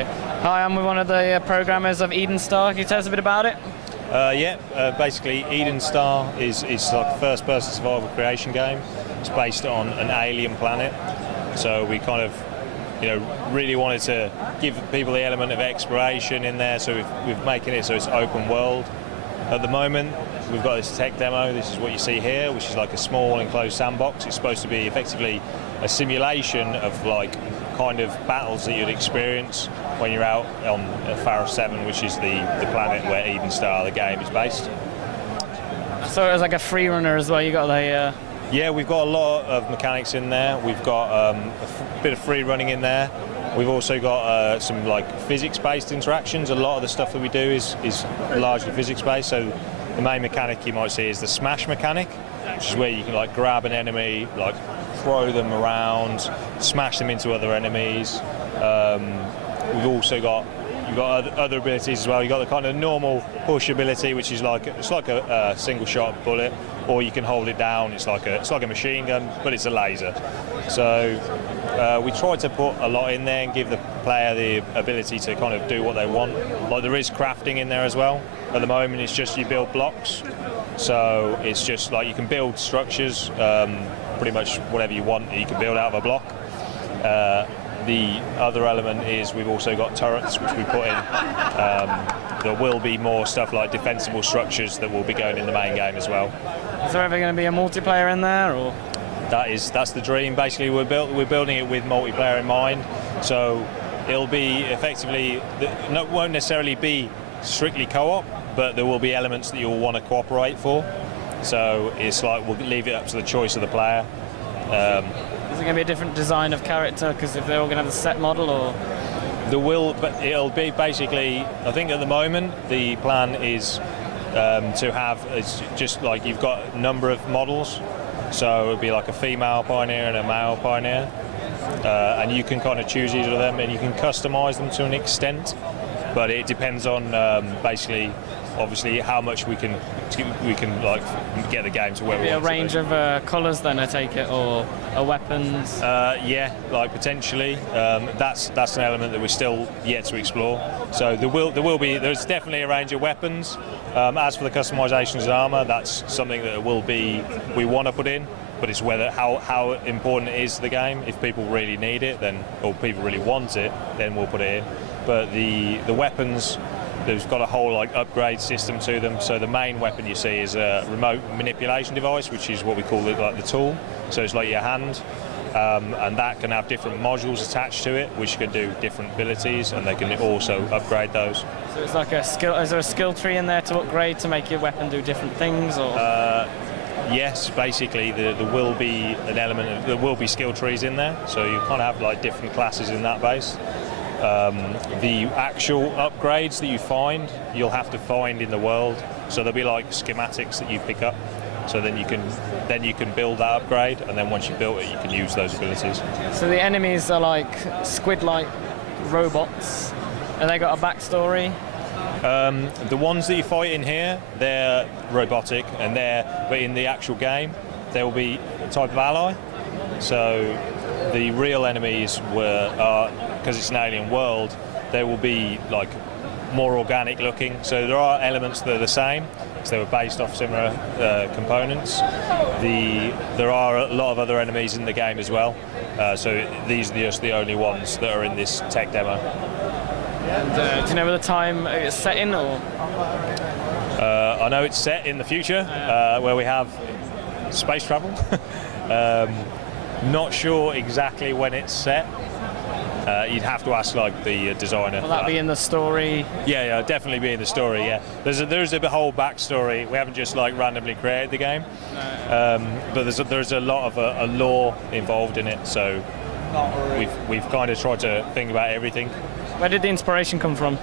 Okay. Hi, I'm with one of the programmers of Eden Star. Can you tell us a bit about it? Basically Eden Star is like a first-person survival creation game. It's based on an alien planet, so we kind of, really wanted to give people the element of exploration in there. So we've making it so it's open world. At the moment, we've got this tech demo. This is what you see here, which is like a small enclosed sandbox. It's supposed to be effectively a simulation of like kind of battles that you'd experience when you're out on Pharaoh 7, which is the planet where Eden Star, the game, is based. So it was like a free runner as well. You got the. Yeah, we've got a lot of mechanics in there. We've got a bit of free running in there. We've also got some like physics-based interactions. A lot of the stuff that we do is largely physics-based. So the main mechanic you might see is the smash mechanic, which is where you can like grab an enemy, like throw them around, smash them into other enemies. We've also got other abilities as well. You've got the kind of normal push ability, which is like a single shot bullet, or you can hold it down. It's like a machine gun, but it's a laser. So we try to put a lot in there and give the player the ability to kind of do what they want. Like there is crafting in there as well. At the moment, it's just you build blocks. So it's just like you can build structures, pretty much whatever you want. You can build out of a block. The other element is we've also got turrets, which we put in. There will be more stuff like defensible structures that will be going in the main game as well. Is there ever going to be a multiplayer in there, or? That's the dream. Basically, we're building it with multiplayer in mind. So it'll be effectively, won't necessarily be strictly co-op, but there will be elements that you'll want to cooperate for. So it's like we'll leave it up to the choice of the player. Is it going to be a different design of character? Because if they're all going to have a set model, or? There will, but it'll be basically, I think at the moment, the plan is to have, it's just like you've got a number of models. So it'll be like a female pioneer and a male pioneer. And you can kind of choose each of them and you can customize them to an extent. But it depends on basically, obviously, how much we can like get the game to where we want. A range of colours then, I take it, or weapons. Yeah, like potentially. That's an element that we're still yet to explore. So there's definitely a range of weapons. As for the customizations and armour, that's something that we want to put in. But it's how important it is to the game. If people really need it, then, or people really want it, then we'll put it in. But the weapons, there's got a whole like upgrade system to them. So the main weapon you see is a remote manipulation device, which is what we call it, like the tool. So it's like your hand, and that can have different modules attached to it, which can do different abilities, and they can also upgrade those. So it's like a skill. Is there a skill tree in there to upgrade to make your weapon do different things, or? Yes, basically there will be an element of, there will be skill trees in there, so you kind of have like different classes in that base. The actual upgrades that you find, you'll have to find in the world. So there'll be like schematics that you pick up. So then you can build that upgrade, and then once you've built it, you can use those abilities. So the enemies are like squid-like robots, and they got a backstory. The ones that you fight in here, they're robotic, but in the actual game, there will be a type of ally. So the real enemies because it's an alien world, they will be like more organic looking. So there are elements that are the same, because they were based off similar components. There are a lot of other enemies in the game as well. So these are just the only ones that are in this tech demo. And, do you know where the time it's set in, or? I know it's set in the future, where we have space travel. Not sure exactly when it's set. You'd have to ask like the designer. Will that be in the story? Yeah, definitely be in the story. Yeah, there's a whole backstory. We haven't just like randomly created the game, but there's a lot of a lore involved in it. So we've kind of tried to think about everything. Where did the inspiration come from?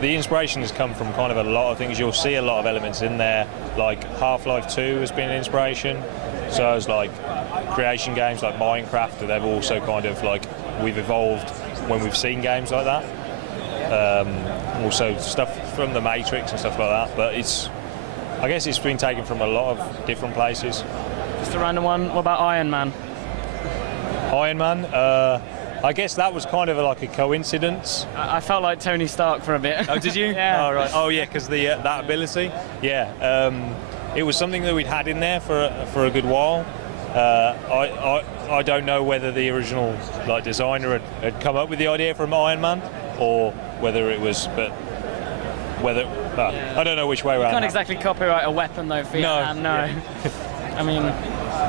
The inspiration has come from kind of a lot of things. You'll see a lot of elements in there, like Half-Life 2 has been an inspiration. So it's like creation games like Minecraft, they've also kind of like, we've evolved when we've seen games like that. Also stuff from the Matrix and stuff like that. But I guess it's been taken from a lot of different places. Just a random one, what about Iron Man? Iron Man. I guess that was kind of like a coincidence. I felt like Tony Stark for a bit. Oh, did you? Yeah. Oh, right. Oh, yeah, because the that ability. Yeah. It was something that we'd had in there for a good while. I don't know whether the original like designer had come up with the idea from Iron Man, or whether it was, but whether I don't know which way around. You can't exactly copyright a weapon though for your hand, no. Yeah. I mean,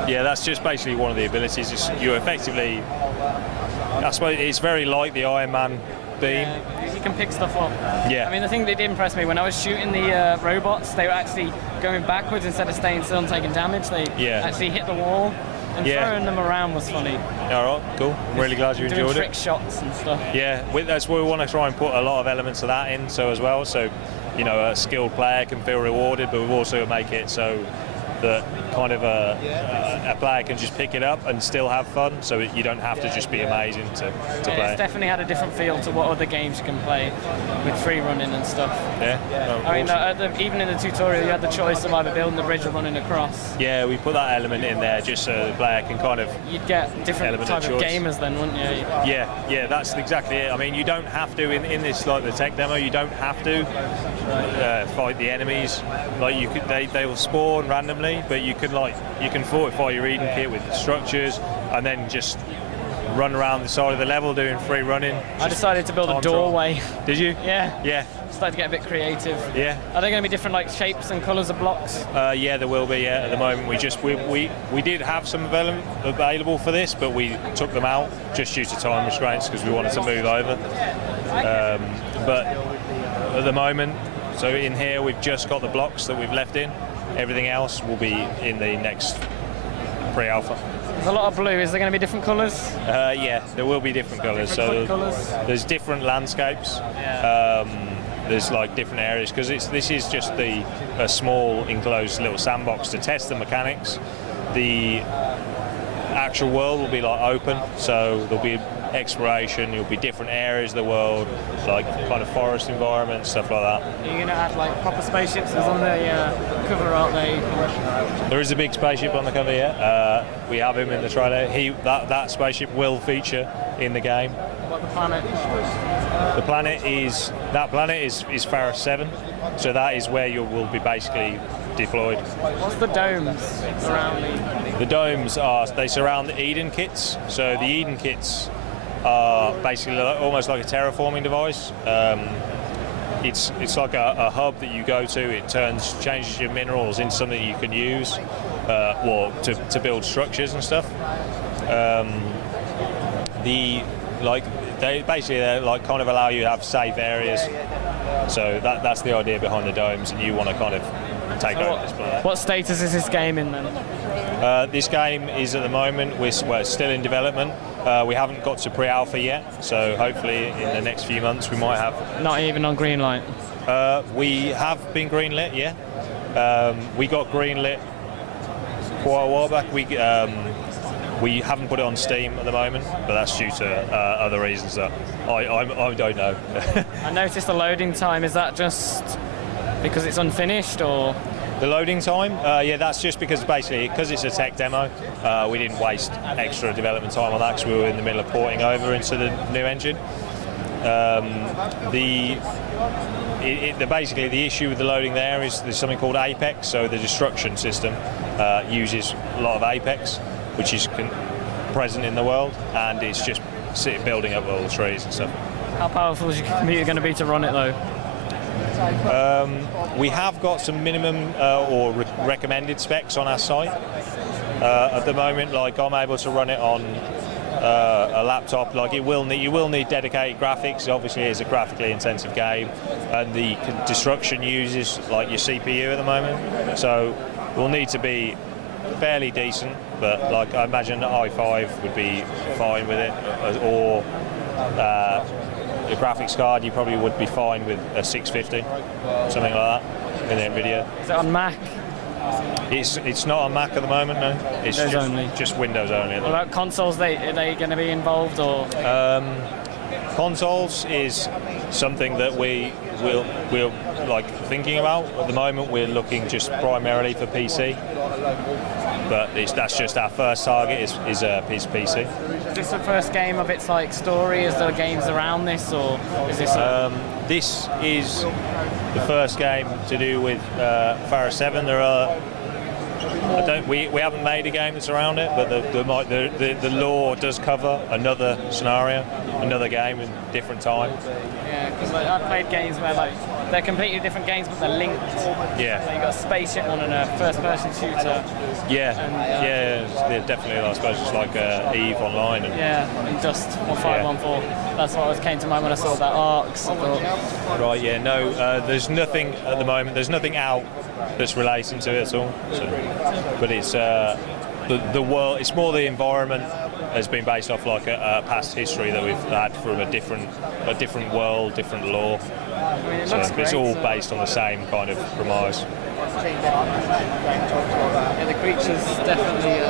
yeah, that's just basically one of the abilities. You effectively, I suppose it's very like the Iron Man beam. yeah, you can pick stuff up. Yeah. I mean, the thing that did impress me when I was shooting the robots, they were actually going backwards instead of staying still and taking damage. They actually hit the wall, and throwing them around was funny. All right, cool. I'm really glad you enjoyed trick it. shots and stuff. Yeah, that's where we want to try and put a lot of elements of that in, so as well. So, you know, a skilled player can feel rewarded, but we've also make it so that kind of a player can just pick it up and still have fun, so you don't have to just be amazing to play. It's definitely had a different feel to what other games you can play with free running and stuff. Yeah. I mean, even in the tutorial, you had the choice of either building the bridge or running across. Yeah, we put that element in there just so the player can kind of. You'd get different type of gamers then, wouldn't you? Yeah, that's exactly it. I mean, you don't have to in this like the tech demo. You don't have to fight the enemies. Like you could, they will spawn randomly. But you can fortify your Eden kit with structures and then just run around the side of the level doing free running. I decided to build a doorway. Did you? Yeah. Yeah. Started to get a bit creative. Yeah. Are there going to be different like shapes and colours of blocks? Yeah, there will be. Yeah, at the moment we did have some available for this, but we took them out just due to time restraints because we wanted to move over. But at the moment, so in here we've just got the blocks that we've left in. Everything else will be in the next pre-alpha. There's a lot of blue. Is there going to be different colours? Yeah, there will be different colours. There's different landscapes. Yeah. There's like different areas because this is just a small enclosed little sandbox to test the mechanics. The actual world will be like open, so there'll be exploration. There'll be different areas of the world, like kind of forest environment, stuff like that. Are you going to add like proper spaceships as on the cover, aren't they? There is a big spaceship on the cover, yeah. We have him in the trailer. That spaceship will feature in the game. What the planet? The planet is Faris 7, so that is where you will be basically deployed. What's the domes surrounding? The domes they surround the Eden kits. So the Eden kits are basically almost like a terraforming device. It's like a hub that you go to. It changes your minerals into something you can use, or to build structures and stuff. They're like kind of allow you to have safe areas. So that's the idea behind the domes, and you want to kind of take over this planet. What status is this game in then? This game is at the moment we're still in development. We haven't got to pre-alpha yet, so hopefully in the next few months we might have. Not even on green light. We have been greenlit, yeah. We got greenlit quite a while back. We haven't put it on Steam at the moment, but that's due to other reasons that I don't know. I noticed the loading time. Is that just because it's unfinished, or? The loading time? Yeah, that's just because it's a tech demo. We didn't waste extra development time on that because we were in the middle of porting over into the new engine. Basically, the issue with the loading there's something called Apex. So the destruction system uses a lot of Apex, which is present in the world, and it's just building up all the trees and stuff. How powerful is your computer going to be to run it though? We have got some minimum or recommended specs on our site. At the moment, like I'm able to run it on a laptop. Like you will need dedicated graphics. Obviously, it's a graphically intensive game, and the destruction uses like your CPU at the moment. So we'll need to be fairly decent, but like I imagine an i5 would be fine with it, or the graphics card you probably would be fine with a 650, something like that, in NVIDIA. Is it on Mac? It's not on Mac at the moment, no. It's just Windows only. What about consoles? Are they going to be involved, or? Consoles something that we're like thinking about at the moment. We're looking just primarily for PC, but that's just our first target is a piece of PC. Is this the first game of its like story? Is there games around this, or is this? This is the first game to do with Pharaoh 7. There are. We haven't made a game that's around it, but the lore does cover another scenario, another game in different time. Yeah, because like, I've played games where like they're completely different games, but they're linked. Yeah. So you got a spaceship one and a first-person shooter. Yeah. And, yeah, definitely. I suppose it's like Eve Online. And Dust 1514. That's what came to mind when I saw that Arcs. Right. Yeah. No. There's nothing at the moment. There's nothing out that's relating to it at all. So, but it's the world. It's more the environment has been based off like a past history that we've had from a different world, different lore. I mean, So it's all based on the same kind of premise. Yeah, the creatures definitely.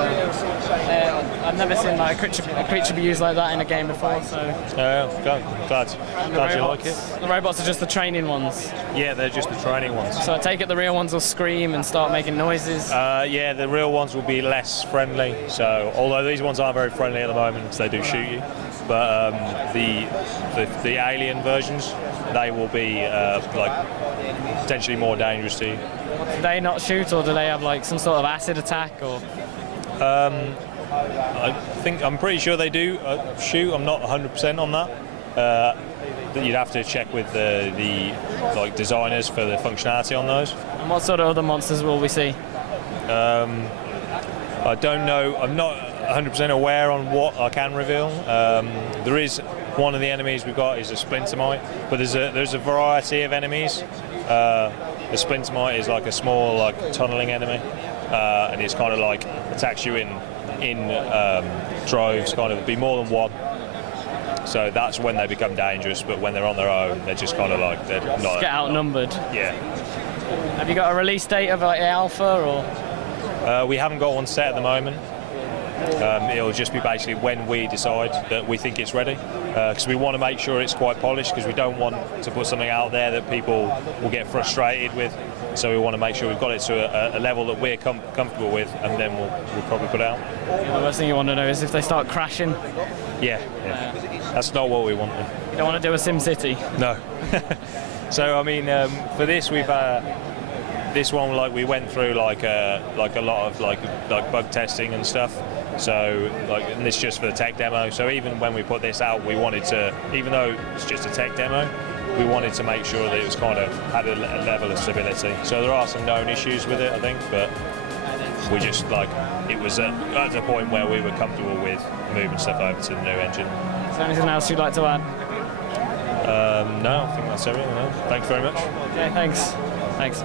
I've never seen like a creature be used like that in a game before. So. Glad you like it. The robots are just the training ones. Yeah, they're just the training ones. So I take it the real ones will scream and start making noises. Yeah, the real ones will be less friendly. So although these ones aren't very friendly at the moment, because they do shoot you, but the alien versions, they will be like potentially more dangerous to you. Do they not shoot, or do they have like some sort of acid attack, or? I'm pretty sure they do shoot. I'm not 100% on that. You'd have to check with the like designers for the functionality on those. And what sort of other monsters will we see? I don't know. I'm not 100% aware on what I can reveal. There is one of the enemies we've got is a Splintermite, but there's a variety of enemies. The Splintermite is like a small like tunneling enemy, and it's kind of like attacks you in droves. Kind of be more than one. So that's when they become dangerous. But when they're on their own, they're just kind of like they're not. Just get outnumbered. Yeah. Have you got a release date of like alpha or? We haven't got one set at the moment. It'll just be basically when we decide that we think it's ready, because we want to make sure it's quite polished, because we don't want to put something out there that people will get frustrated with. So we want to make sure we've got it to a level that we're comfortable with, and then we'll probably put it out. Yeah, the worst thing you want to know is if they start crashing. Yeah. That's not what we want. You don't want to do a SimCity. No. So I mean, for this we've. This one, like we went through like a lot of like bug testing and stuff. So and this just for the tech demo. So even when we put this out, we wanted to, even though it's just a tech demo, we wanted to make sure that it was kind of had a level of stability. So there are some known issues with it, I think, but we just it was at a point where we were comfortable with moving stuff over to the new engine. Is there anything else you'd like to add? No, I think that's everything. No. Thanks very much. Okay, thanks. Thanks.